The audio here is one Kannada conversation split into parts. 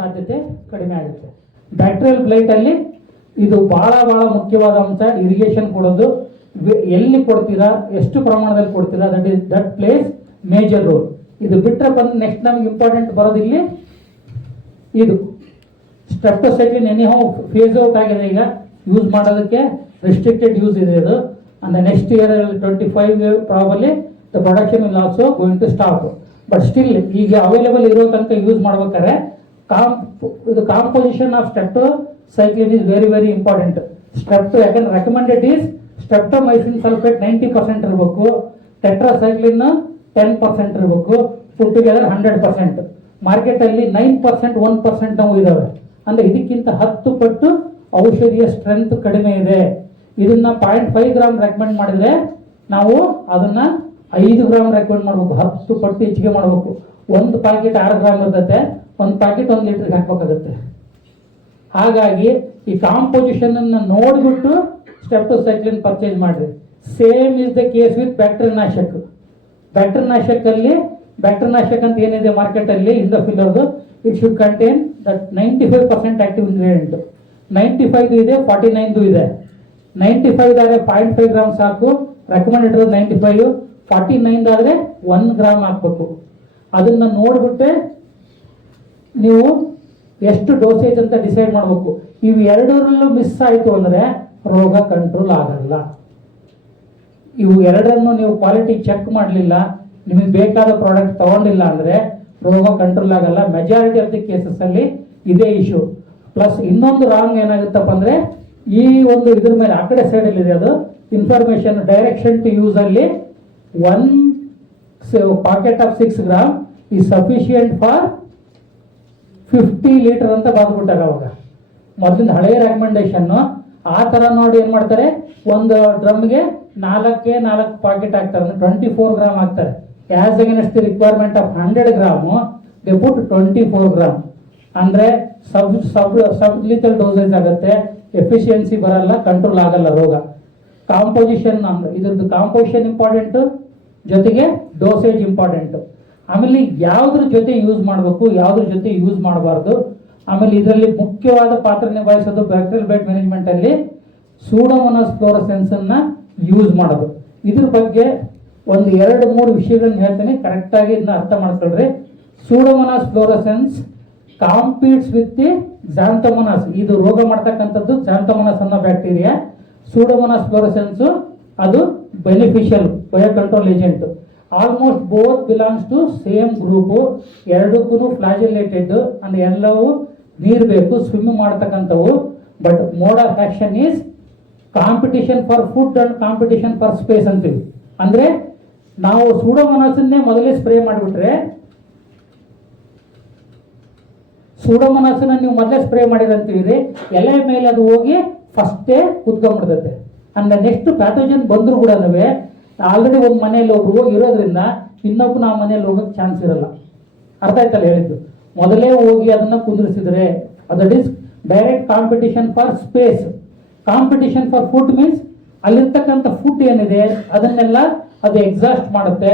ಸಾಧ್ಯತೆ ಕಡಿಮೆ ಆಗುತ್ತೆ. ಬ್ಯಾಕ್ಟೀರಿಯಲ್ ಬ್ಲೈಟಲ್ಲಿ ಇದು ಭಾಳ ಮುಖ್ಯವಾದ ಅಂಶ. ಇರಿಗೇಷನ್ ಕೊಡೋದು ಎಲ್ಲಿ ಕೊಡ್ತೀರಾ, ಎಷ್ಟು ಪ್ರಮಾಣದಲ್ಲಿ ಕೊಡ್ತೀರಾ, ದಟ್ ಪ್ಲೇಸ್ ಮೇಜರ್ ರೋಲ್. ಇದು ಬಿಟ್ಟರೆ ಬಂದು ನೆಕ್ಸ್ಟ್ ನಮಗೆ ಇಂಪಾರ್ಟೆಂಟ್ ಬರೋದಿಲ್ಲಿ ಇದು ಸ್ಟ್ರೆಪ್ಟೋಸೈಕ್ಲಿನ್. ಎನಿಹೌ ಫೇಸ್ ಔಟ್ ಆಗಿದೆ, ಈಗ ಯೂಸ್ ಮಾಡೋದಕ್ಕೆ ರಿಸ್ಟ್ರಿಕ್ಟೆಡ್ ಯೂಸ್ ಇದೆ ಇದು. And next year 25 probably the production will also going to stop. But still ಈಗ ಅವೈಲೇಬಲ್ ಇರೋ ತನಕ ಯೂಸ್ ಮಾಡ್ಬೇಕಾದ್ರೆ ಇದು composition of streptocycline is very important. ಯಾಕಂದ್ರೆ ರೆಕಮೆಂಡೆಡ್ ಈಸ್ ಸ್ಟ್ರೆಪ್ಟೊಮೈಸಿನ್ ಸಲ್ಫೇಟ್ 90% ಇರಬೇಕು, ಟೆಟ್ರಾಸೈಕ್ಲಿನ್ 10% ಇರಬೇಕು, ಪುಟ್ ಟುಗೆದರ್ 100%. ಮಾರ್ಕೆಟಲ್ಲಿ 9% 1% ನಾವು ಇದಾವೆ. ಅಂದರೆ ಇದಕ್ಕಿಂತ 10 ಪಟ್ಟು ಔಷಧಿಯ ಸ್ಟ್ರೆಂತ್ ಕಡಿಮೆ ಇದೆ. ಇದನ್ನ 0.5 ಗ್ರಾಮ್ ರೆಕಮೆಂಡ್ ಮಾಡಿದ್ರೆ ನಾವು ಅದನ್ನ 5 ಗ್ರಾಮ್ ರೆಕಮೆಂಡ್ ಮಾಡಬೇಕು, 10 ಪಟ್ಟು ಹೆಚ್ಚಿಗೆ ಮಾಡಬೇಕು. ಒಂದು ಪ್ಯಾಕೆಟ್ 6 ಗ್ರಾಮ್ ಇರ್ತೈತೆ, ಒಂದು ಪ್ಯಾಕೆಟ್ 1 ಲೀಟರ್ಗೆ ಹಾಕಬೇಕಾಗುತ್ತೆ. ಹಾಗಾಗಿ ಈ ಕಾಂಪೋಸಿಷನ್ ಅನ್ನ ನೋಡ್ಬಿಟ್ಟು ಸ್ಟ್ರೆಪ್ಟೋಸೈಕ್ಲಿನ್ ಪರ್ಚೇಸ್ ಮಾಡ್ರಿ. Same is the case with ಬ್ಯಾಕ್ಟೀರಿಯಾನಾಶಕ್. ಬ್ಯಾಕ್ಟೀರಿಯಾನಾಶಕಲ್ಲಿ ಬ್ಯಾಕ್ಟೀರಿಯಾನಾಶಕ್ ಅಂತ ಏನಿದೆ ಮಾರ್ಕೆಟಲ್ಲಿ ಇಂಡೋಫಿಲರ್ದು, it should contain that 95% active ingredient. 95 ಇದೆ, 49 ಇದೆ. 95 ಆದರೆ 0.5 ಗ್ರಾಮ್ ಸಾಕು, ರೆಕಮೆಂಡೆಡ್ 95. 49 ಆದರೆ 1 ಗ್ರಾಮ್ ಹಾಕ್ಬೇಕು. ಅದನ್ನ ನೋಡ್ಬಿಟ್ಟೆ ನೀವು ಎಷ್ಟು ಡೋಸೇಜ್ ಅಂತ ಡಿಸೈಡ್ ಮಾಡಬೇಕು. ಇವು ಎರಡರಲ್ಲೂ ಮಿಸ್ ಆಯಿತು ಅಂದರೆ ರೋಗ ಕಂಟ್ರೋಲ್ ಆಗಲ್ಲ. ಇವು ಎರಡನ್ನು ನೀವು ಕ್ವಾಲಿಟಿ ಚೆಕ್ ಮಾಡಲಿಲ್ಲ, ನಿಮಗೆ ಬೇಕಾದ ಪ್ರಾಡಕ್ಟ್ ತಗೊಂಡಿಲ್ಲ ಅಂದರೆ ರೋಗ ಕಂಟ್ರೋಲ್ ಆಗಲ್ಲ. ಮೆಜಾರಿಟಿ ಆಫ್ ದಿ ಕೇಸಸ್ ಅಲ್ಲಿ ಇದೇ ಇಶ್ಯೂ. ಪ್ಲಸ್ ಇನ್ನೊಂದು ರಾಂಗ್ ಏನಾಗುತ್ತಪ್ಪ ಅಂದರೆ ಈ ಒಂದು ಇದ್ರ ಮೇಲೆ ಆ ಕಡೆ ಸೈಡಲ್ಲಿ ಇದೆ ಅದು ಇನ್ಫಾರ್ಮೇಶನ್ ಡೈರೆಕ್ಷನ್ ಟು ಯೂಸ್ ಅಲ್ಲಿ 1 packet of 6 gram is sufficient for 50 litre ಅಂತ ಬಾದ್ಬಿಟ್ಟಾರೆ. ಅವಾಗ ಮೊದಲಿಂದ ಹಳೆಯ ರೆಕಮೆಂಡೇಶನ್ ಆ ಥರ ನೋಡಿ ಏನು ಮಾಡ್ತಾರೆ, ಒಂದು ಡ್ರಮ್ಗೆ 4 ಪಾಕೆಟ್ ಹಾಕ್ತಾರೆ, 24 ಗ್ರಾಮ್ ಹಾಕ್ತಾರೆ. As against the requirement of 100 gram they put 24 gram. ಅಂದರೆ ಸಬ್ ಲಿಥಲ್ ಡೋಸೇಜ್ ಆಗುತ್ತೆ, ಎಫಿಷಿಯನ್ಸಿ ಬರಲ್ಲ, ಕಂಟ್ರೋಲ್ ಆಗಲ್ಲ ರೋಗ. ಕಾಂಪೋಸಿಷನ್ ಅಂದ್ರೆ ಇದ್ರದ್ದು ಕಾಂಪೋಸಿಷನ್ ಇಂಪಾರ್ಟೆಂಟು, ಜೊತೆಗೆ ಡೋಸೇಜ್ ಇಂಪಾರ್ಟೆಂಟು. ಆಮೇಲೆ ಯಾವ್ದ್ರ ಜೊತೆ ಯೂಸ್ ಮಾಡಬೇಕು, ಯಾವ್ದ್ರ ಜೊತೆ ಯೂಸ್ ಮಾಡಬಾರ್ದು. ಆಮೇಲೆ ಇದರಲ್ಲಿ ಮುಖ್ಯವಾದ ಪಾತ್ರ ನಿಭಾಯಿಸೋದು ಬ್ಯಾಕ್ಟೀರಿಯಲ್ ಬ್ಲೈಟ್ ಮ್ಯಾನೇಜ್ಮೆಂಟ್ ಅಲ್ಲಿ ಸೂಡೋಮೋನಾಸ್ ಫ್ಲೋರಸೆನ್ಸ್ ಅನ್ನ ಯೂಸ್ ಮಾಡೋದು. ಇದ್ರ ಬಗ್ಗೆ ಒಂದು 2-3 ವಿಷಯಗಳನ್ನ ಹೇಳ್ತೀನಿ, ಕರೆಕ್ಟಾಗಿ ಇದನ್ನ ಅರ್ಥ ಮಾಡ್ಕೊಳ್ರಿ. Pseudomonas fluorescens competes with the xanthomonas. ಇದು ರೋಗ ಮಾಡ್ತಕ್ಕಂಥದ್ದು ಝಾಂಥೋಮೋನಾಸ್ ಅನ್ನೋ ಬ್ಯಾಕ್ಟೀರಿಯಾ. ಸೂಡೋಮೋನಾಸ್ ಫ್ಲೋರಸೆನ್ಸ್ ಅದು beneficial bio control agent. Almost both belongs to same group. ಎರಡಕ್ಕೂ ಫ್ಲಾಜಿಲೇಟೆಡ್ ಅಂದ್ರೆ ಎಲ್ಲವೂ ನೀರು ಬೇಕು, ಸ್ವಿಮ್ ಮಾಡ್ತಕ್ಕಂಥವು. But mode of action is competition for food and competition for space ಅಂತೀವಿ. ಅಂದ್ರೆ ನಾವು ಸೂಡೋಮೋನಾಸನ್ನೇ ಮೊದಲೇ ಸ್ಪ್ರೇ ಮಾಡಿಬಿಟ್ರೆ, ಸೂಡೋಮೋನಾಸನ್ನ ನೀವು ಮೊದಲೇ ಸ್ಪ್ರೇ ಮಾಡಿರಂತೀವಿ, ಎಲೆ ಮೇಲೆ ಅದು ಹೋಗಿ ಫಸ್ಟೇ ಕುತ್ಕೊಂಡ್ಬಿಡ್ತೈತೆ. ಅಂದ್ರೆ ನೆಕ್ಸ್ಟ್ ಪ್ಯಾಥೋಜನ್ ಬಂದರೂ ಕೂಡ ಆಲ್ರೆಡಿ ಒಂದು ಮನೆಯಲ್ಲಿ ಒಬ್ರು ಇರೋದ್ರಿಂದ ಇನ್ನೊಬ್ಬರು ಆ ಮನೆಯಲ್ಲಿ ಹೋಗೋಕ್ಕೆ ಚಾನ್ಸ್ ಇರಲ್ಲ. ಅರ್ಥ ಆಯ್ತಲ್ಲ ಹೇಳಿದ್ದು? ಮೊದಲೇ ಹೋಗಿ ಅದನ್ನ ಕುಂದಿರಿಸಿದ್ರೆ that is direct competition for space. Competition for food means ಅಲ್ಲಿರ್ತಕ್ಕಂಥ ಫುಡ್ ಏನಿದೆ ಅದನ್ನೆಲ್ಲ ಅದು ಎಕ್ಸಾಸ್ಟ್ ಮಾಡುತ್ತೆ.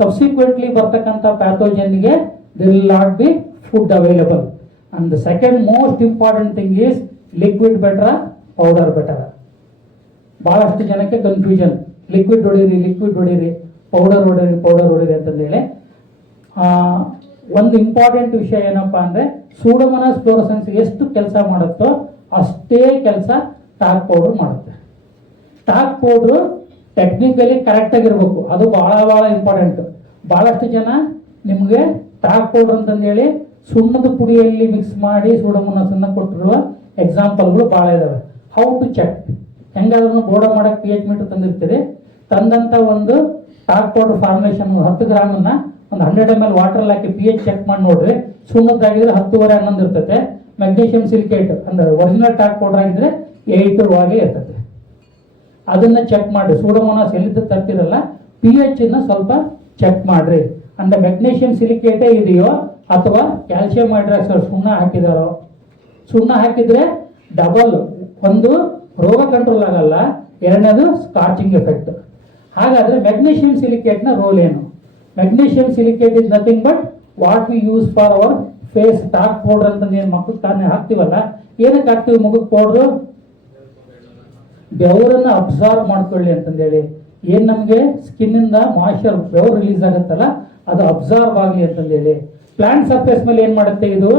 ಸಬ್ಸಿಕ್ವೆಂಟ್ಲಿ ಬರ್ತಕ್ಕಂಥ ಪ್ಯಾಥೋಜನ್ಗೆ there will not be food available. And the second most important thing is liquid ಬೆಟರ ಪೌಡರ್ ಬೆಟರ. ಬಹಳಷ್ಟು ಜನಕ್ಕೆ ಕನ್ಫ್ಯೂಷನ್, ಲಿಕ್ವಿಡ್ ಹೊಡೀರಿ, ಪೌಡರ್ ಹೊಡೀರಿ ಅಂತಂದೇಳಿ. ಒಂದು ಇಂಪಾರ್ಟೆಂಟ್ ವಿಷಯ ಏನಪ್ಪಾ ಅಂದರೆ ಸೂಡೋಮೋನಾಸ್ ಫ್ಲೋರಸೆನ್ಸ್ ಎಷ್ಟು ಕೆಲಸ ಮಾಡುತ್ತೋ ಅಷ್ಟೇ ಕೆಲಸ ಟಾಕ್ ಪೌಡರ್ ಮಾಡುತ್ತೆ. ಟಾಕ್ ಪೌಡ್ರು ಟೆಕ್ನಿಕಲಿ ಕರೆಕ್ಟಾಗಿರ್ಬೇಕು, ಅದು ಭಾಳ ಇಂಪಾರ್ಟೆಂಟ್. ಭಾಳಷ್ಟು ಜನ ನಿಮಗೆ ಟಾಕ್ ಪೌಡರ್ ಅಂತಂದೇಳಿ ಸುಣ್ಣದ ಪುಡಿಯಲ್ಲಿ ಮಿಕ್ಸ್ ಮಾಡಿ ಸೂಡೋಮೋನಾಸನ್ನು ಕೊಟ್ಟಿರುವ ಎಕ್ಸಾಂಪಲ್ಗಳು ಭಾಳ ಇದಾವೆ. How to check? ಹೆಂಗಾದ್ರೂ ಬೋರ್ಡ ಮಾಡಕ್ಕೆ pH ಮೀಟರ್ ತಂದಿರ್ತೀರಿ, ತಂದಂಥ ಒಂದು ಟಾಕ್ ಪೌಡರ್ ಫಾರ್ಮೇಷನ್ 10 ಗ್ರಾಮನ್ನ ಒಂದು 100 ml ವಾಟರ್ ಹಾಕಿ pH ಚೆಕ್ ಮಾಡಿ ನೋಡ್ರಿ. ಸುಣ್ಣದಾಗಿದ್ರೆ 10.5-11 ಇರ್ತೈತೆ. ಮೆಗ್ನೀಷಿಯಂ ಸಿಲಿಕೇಟ್ ಅಂದ್ರೆ ಒರಿಜಿನಲ್ ಟಾಕ್ ಪೌಡರ್ ಆಗಿದ್ರೆ 8 ಒಳಗೆ ಇರ್ತೈತೆ. ಅದನ್ನ ಚೆಕ್ ಮಾಡಿ. ಸೂಡೋಮೋನಾಸ್ ಎಲ್ಲಿದ್ದ ತರ್ತಿರಲ್ಲ pH ಸ್ವಲ್ಪ ಚೆಕ್ ಮಾಡ್ರಿ. ಅಂದ್ರೆ ಮೆಗ್ನೀಷಿಯಂ ಸಿಲಿಕೇಟೇ ಇದೆಯೋ ಅಥವಾ ಕ್ಯಾಲ್ಸಿಯಂ ಹೈಡ್ರಾಕ್ಸೈಡ್ ಸುಣ್ಣ ಹಾಕಿದಾರೋ. ಸುಣ್ಣ ಹಾಕಿದ್ರೆ ಡಬಲ್, ಒಂದು ರೋಗ ಕಂಟ್ರೋಲ್ ಆಗಲ್ಲ, ಎರಡನೇದು ಸ್ಕಾರ್ಚಿಂಗ್ ಎಫೆಕ್ಟ್. ಹಾಗಾದ್ರೆ ಮೆಗ್ನೀಷಿಯಂ ಸಿಲಿಕೇಟ್ನ ರೋಲ್ ಏನು? Magnesium silicate is nothing but what we use for our face talc powder ಅಂತ ಏನು ಮಕ್ಕಳು ತಾನೇ ಹಾಕ್ತಿವಲ್ಲ, ಏನಕ್ಕೆ ಹಾಕ್ತಿವಿ ಮುಖಕ್ಕೆ ಪೌಡ್ರು? ಬೆವರನ್ನ ಅಬ್ಸಾರ್ವ್ ಮಾಡ್ಕೊಳ್ಳಿ ಅಂತಂದೇಳಿ. ಏನ್ ನಮಗೆ ಸ್ಕಿನ್ನಿಂದ ಮಾಯ್ಶ್ಚರ್ ಬೆವರು ರಿಲೀಸ್ ಆಗುತ್ತಲ್ಲ, ಅದು ಅಬ್ಸಾರ್ವ್ ಆಗಲಿ ಅಂತಂದೇಳಿ. ಪ್ಲಾಂಟ್ ಸರ್ಫೇಸ್ ಮೇಲೆ ಏನ್ ಮಾಡುತ್ತೆ ಇದು?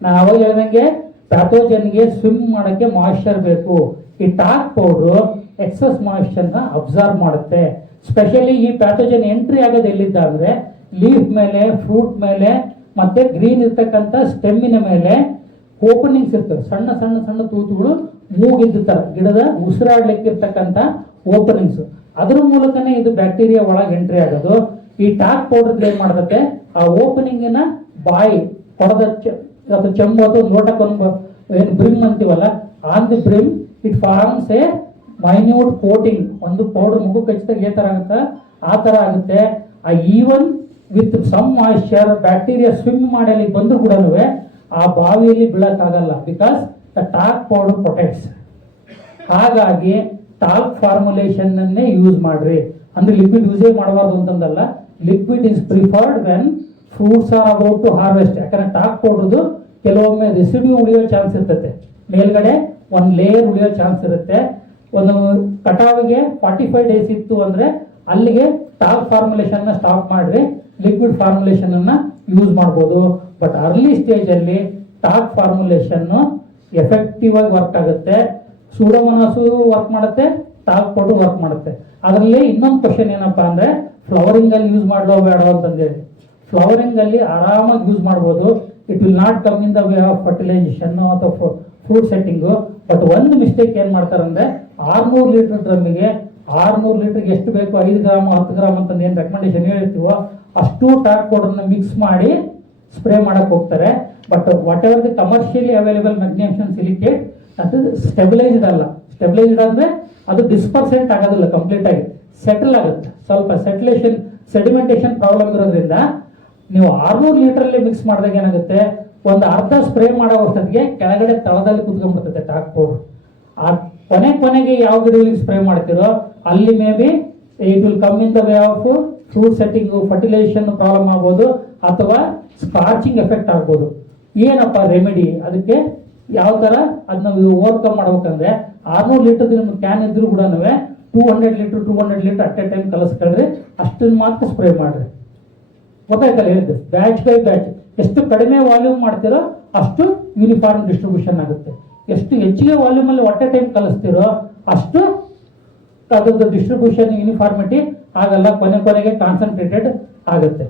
ನಾನು ಅವಾಗ ಹೇಳ್ದಂಗೆ ಪ್ಯಾಥೋಜನ್ಗೆ ಸ್ವಿಮ್ ಮಾಡೋಕ್ಕೆ ಮಾಯ್ಶ್ಚರ್ ಬೇಕು. ಈ ಟಾಕ್ ಪೌಡ್ರು ಎಕ್ಸಸ್ ಮಾಯ್ಶ್ಚರ್ನ ಅಬ್ಸಾರ್ವ್ ಮಾಡುತ್ತೆ. ಸ್ಪೆಷಲಿ ಈ ಪ್ಯಾಥೋಜನ್ ಎಂಟ್ರಿ ಆಗೋದು ಎಲ್ಲಿದ್ದ ಅಂದ್ರೆ ಲೀಫ್ ಮೇಲೆ, ಫ್ರೂಟ್ ಮೇಲೆ, ಮತ್ತೆ ಗ್ರೀನ್ ಇರ್ತಕ್ಕಂಥ ಸ್ಟೆಮ್ಮಿನ ಮೇಲೆ ಓಪನಿಂಗ್ಸ್ ಇರ್ತವೆ, ಸಣ್ಣ ಸಣ್ಣ ಸಣ್ಣ ತೂತುಗಳು ಮೂಗಿದ್ದ ಗಿಡದ ಉಸಿರಾಡ್ಲಿಕ್ಕೆ ಇರ್ತಕ್ಕಂಥ ಓಪನಿಂಗ್ಸ್, ಅದ್ರ ಮೂಲಕನೇ ಇದು ಬ್ಯಾಕ್ಟೀರಿಯಾ ಒಳಗೆ ಎಂಟ್ರಿ ಆಗೋದು. ಈ ಟಾಕ್ ಪೌಡರ್ ಏನ್ ಮಾಡತ್ತೆ, ಆ ಓಪನಿಂಗಿನ ಬಾಯಿ ಕೊಡದ ಅಥವಾ ಚೆಂಬು ಅಥವಾ ಲೋಟಕ್ಕೊಂದು ಏನು ಬ್ರಿಮ್ ಅಂತೀವಲ್ಲ, on the brim it forms a minute coating. ಒಂದು ಪೌಡರ್ ಮುಖಕ್ಕೆ ಹಚ್ಚಿದಾಗ ಏ ತರ ಆಗುತ್ತೆ ಆ ತರ ಆಗುತ್ತೆ. ಆ even with some moisture bacteria swim ಮಾಡಲಿ ಬಂದು ಕೂಡ ಆ ಬಾವಿಯಲ್ಲಿ ಬೀಳಕ್ಕಾಗಲ್ಲ, because the talc powder protects. ಹಾಗಾಗಿ ಟಾಲ್ಕ್ ಫಾರ್ಮುಲೇಷನ್ ಅನ್ನೇ ಯೂಸ್ ಮಾಡ್ರಿ. ಅಂದ್ರೆ ಲಿಕ್ವಿಡ್ ಯೂಸೇ ಮಾಡಬಾರ್ದು ಅಂತಂದಲ್ಲ, liquid is preferred when fruits are about to harvest. ಯಾಕಂದ್ರೆ ಟಾಕ್ ಪೌಡರ್ದು ಕೆಲವೊಮ್ಮೆ ರೆಸಿಡ್ಯೂ ಉಳಿಯೋ ಚಾನ್ಸ್ ಇರ್ತದೆ, ಮೇಲ್ಗಡೆ ಒಂದು ಲೇಯರ್ ಉಳಿಯೋ ಚಾನ್ಸ್ ಇರುತ್ತೆ. ಒಂದು ಕಟಾವಿಗೆ 45 ಡೇಸ್ ಇತ್ತು ಅಂದ್ರೆ ಅಲ್ಲಿಗೆ ಟಾಲ್ಕ್ ಫಾರ್ಮುಲೇಷನ್ ಸ್ಟಾಪ್ ಮಾಡ್ರಿ, ಲಿಕ್ವಿಡ್ ಫಾರ್ಮುಲೇಷನ್ ಅನ್ನ ಯೂಸ್ ಮಾಡ್ಬೋದು. ಬಟ್ ಅರ್ಲಿ ಸ್ಟೇಜ್ ಅಲ್ಲಿ ಟಾಲ್ಕ್ ಫಾರ್ಮುಲೇಷನ್ ಎಫೆಕ್ಟಿವ್ ಆಗಿ ವರ್ಕ್ ಆಗುತ್ತೆ. ಸೂಡೋಮೋನಾಸು ವರ್ಕ್ ಮಾಡುತ್ತೆ, ಟಾಲ್ಕ್ ಪೌಡರ್ ವರ್ಕ್ ಮಾಡುತ್ತೆ. ಅದರಲ್ಲಿ ಇನ್ನೊಂದು ಕ್ವಶನ್ ಏನಪ್ಪಾ ಅಂದ್ರೆ ಫ್ಲವರಿಂಗ್ ಅಲ್ಲಿ ಯೂಸ್ ಮಾಡಲೋ ಬೇಡ ಅಂತಂದೇಳಿ. ಫ್ಲವರಿಂಗ್ ಅಲ್ಲಿ ಆರಾಮಾಗಿ ಯೂಸ್ ಮಾಡ್ಬೋದು. It will not come in the way of fertilisation ಅಥವಾ ಫ್ರೂಟ್ ಸೆಟ್ಟಿಂಗು. ಬಟ್ ಒಂದು ಮಿಸ್ಟೇಕ್ ಏನ್ ಮಾಡ್ತಾರೆ ಅಂದ್ರೆ 600 ಲೀಟರ್ ಡ್ರಮ್ಮಿಗೆ 600 ಲೀಟರ್ಗೆ ಎಷ್ಟು ಬೇಕು 5 ಗ್ರಾಮ್ 10 ಗ್ರಾಮ್ ಅಂತ ಏನು ರೆಕಮೆಂಡೇಶನ್ ಹೇಳ್ತೀವೋ ಅಷ್ಟು ಟಾಕ್ ಪೌಡರ್ನ ಮಿಕ್ಸ್ ಮಾಡಿ ಸ್ಪ್ರೇ ಮಾಡಕ್ ಹೋಗ್ತಾರೆ. But what ever the commercially available magnesium silicate ಅದು ಸ್ಟೆಬಿಲೈಸ್ಡ್ ಅಲ್ಲ. ಸ್ಟೆಬಿಲೈಸ್ಡ್ ಅಂದ್ರೆ ಅದು ಡಿಸ್ಪರ್ಸೆಂಟ್ ಆಗೋದಿಲ್ಲ, ಕಂಪ್ಲೀಟ್ ಆಗಿ ಸೆಟಲ್ ಆಗುತ್ತೆ. ಸ್ವಲ್ಪ ಸೆಡಿಮೆಂಟೇಷನ್ ಪ್ರಾಬ್ಲಮ್ ಇರೋದ್ರಿಂದ ನೀವು 600 ಲೀಟರ್ ಮಿಕ್ಸ್ ಮಾಡಿದಾಗ ಏನಾಗುತ್ತೆ, ಒಂದು ಅರ್ಧ ಸ್ಪ್ರೇ ಮಾಡೋ ಅಷ್ಟೊತ್ತಿಗೆ ಕೆಳಗಡೆ ತಳದಲ್ಲಿ ಕುತ್ಕೊಂಡ್ಬಿಡ್ತದೆ ಟಾಕ್ ಪೌಡರ್. ಆ ಕೊನೆಗೆ ಯಾವ ಗಿಡಗಳಿಗೆ ಸ್ಪ್ರೇ ಮಾಡ್ತಿರೋ ಅಲ್ಲಿ maybe it will come in the way of fruit setting, fertilisation problem ಆಗ್ಬೋದು, ಅಥವಾ ಸ್ಕಾರ್ಚಿಂಗ್ ಎಫೆಕ್ಟ್ ಆಗ್ಬೋದು. ಏನಪ್ಪ ರೆಮಿಡಿ ಅದಕ್ಕೆ? ಯಾವ ತರ ಅದನ್ನ ಓವರ್ಕಮ್ ಮಾಡ್ಬೇಕಂದ್ರೆ 600 ಲೀಟರ್ ನಿಮ್ಮ ಕ್ಯಾನ್ ಇದ್ರೂ ಕೂಡ 200 ಲೀಟರ್ ಅಟ್ ಎ ಟೈಮ್ ಕಲಿಸ್ಕೊಳ್ರಿ, ಅಷ್ಟನ್ನು ಮಾತ್ರ ಸ್ಪ್ರೇ ಮಾಡ್ರಿ. ಗೊತ್ತಾಯ್ತಲ್ಲ ಹೇಳಿದ್ದು? ಬ್ಯಾಚ್ ಬೈ ಬ್ಯಾಚ್ ಎಷ್ಟು ಕಡಿಮೆ ವಾಲ್ಯೂಮ್ ಮಾಡ್ತಿರೋ ಅಷ್ಟು ಯೂನಿಫಾರ್ಮ್ ಡಿಸ್ಟ್ರಿಬ್ಯೂಷನ್ ಆಗುತ್ತೆ. ಎಷ್ಟು ಹೆಚ್ಚಿಗೆ ವಾಲ್ಯೂಮ್ ಅಲ್ಲಿ ಒಟ್ಟೆ ಟೈಮ್ ಕಲಿಸ್ತಿರೋ ಅಷ್ಟು ಅದ್ರದ್ದು ಡಿಸ್ಟ್ರಿಬ್ಯೂಷನ್ ಯೂನಿಫಾರ್ಮಿಟಿ ಆಗಲ್ಲ, ಕೊನೆಗೆ ಕಾನ್ಸಂಟ್ರೇಟೆಡ್ ಆಗುತ್ತೆ.